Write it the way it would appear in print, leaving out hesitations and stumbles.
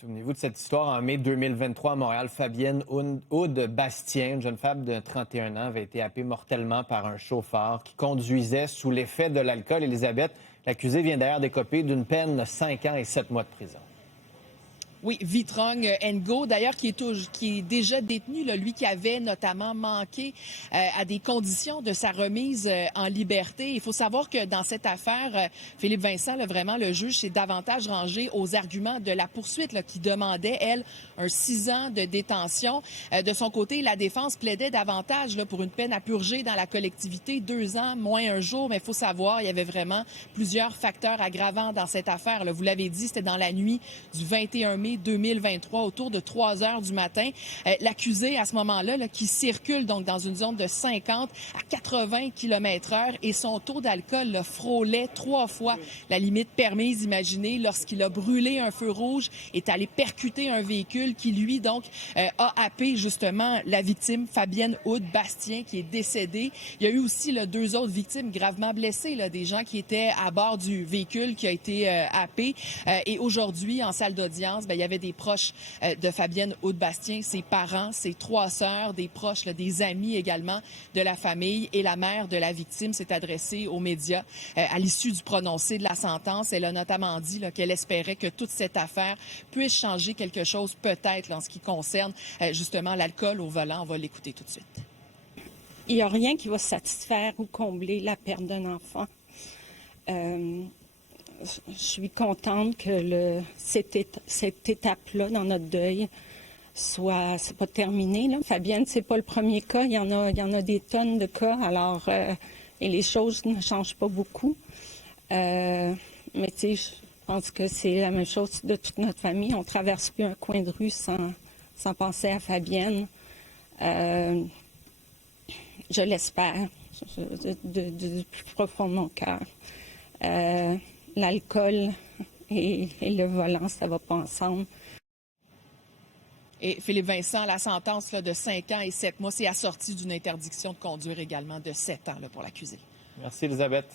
Souvenez-vous de cette histoire en mai 2023 à Montréal. Fabienne Aude Bastien, une jeune femme de 31 ans, avait été happée mortellement par un chauffeur qui conduisait sous l'effet de l'alcool. Élisabeth, l'accusé vient d'ailleurs d'écoper d'une peine de 5 ans et 7 mois de prison. Oui, Vitrong Ngo, d'ailleurs, qui est déjà détenu, là, lui qui avait notamment manqué à des conditions de sa remise en liberté. Il faut savoir que dans cette affaire, Philippe Vincent, là, vraiment, le juge s'est davantage rangé aux arguments de la poursuite là, qui demandait, elle, un 6 ans de détention. De son côté, la défense plaidait davantage là, pour une peine à purger dans la collectivité, 2 ans, moins un jour. Mais il faut savoir, il y avait vraiment plusieurs facteurs aggravants dans cette affaire. Là. Vous l'avez dit, c'était dans la nuit du 21 mai 2023, autour de 3 heures du matin. L'accusé, à ce moment-là, là, qui circule donc dans une zone de 50 à 80 km/h et son taux d'alcool là, frôlait 3 fois la limite permise. Imaginez, lorsqu'il a brûlé un feu rouge, est allé percuter un véhicule qui, lui, donc, a happé justement la victime, Fabienne Aude Bastien, qui est décédée. Il y a eu aussi là, 2 autres victimes gravement blessées, là, des gens qui étaient à bord du véhicule qui a été happé. Et aujourd'hui, en salle d'audience, il y avait des proches de Fabienne Aude Bastien, ses parents, ses 3 sœurs, des proches, là, des amis également de la famille. Et la mère de la victime s'est adressée aux médias à l'issue du prononcé de la sentence. Elle a notamment dit qu'elle espérait que toute cette affaire puisse changer quelque chose, peut-être, en ce qui concerne justement l'alcool au volant. On va l'écouter tout de suite. Il n'y a rien qui va satisfaire ou combler la perte d'un enfant. Je suis contente que cette étape-là dans notre deuil c'est pas terminé. Là. Fabienne, c'est pas le premier cas. Il y en a des tonnes de cas. Alors, et les choses ne changent pas beaucoup. Mais tu sais, je pense que c'est la même chose de toute notre famille. On traverse plus un coin de rue sans penser à Fabienne. Je l'espère du plus profond de mon cœur. L'alcool et le volant, ça va pas ensemble. Et Philippe Vincent, la sentence là, de 5 ans et 7 mois, c'est assorti d'une interdiction de conduire également de 7 ans là, pour l'accusé. Merci, Élisabeth.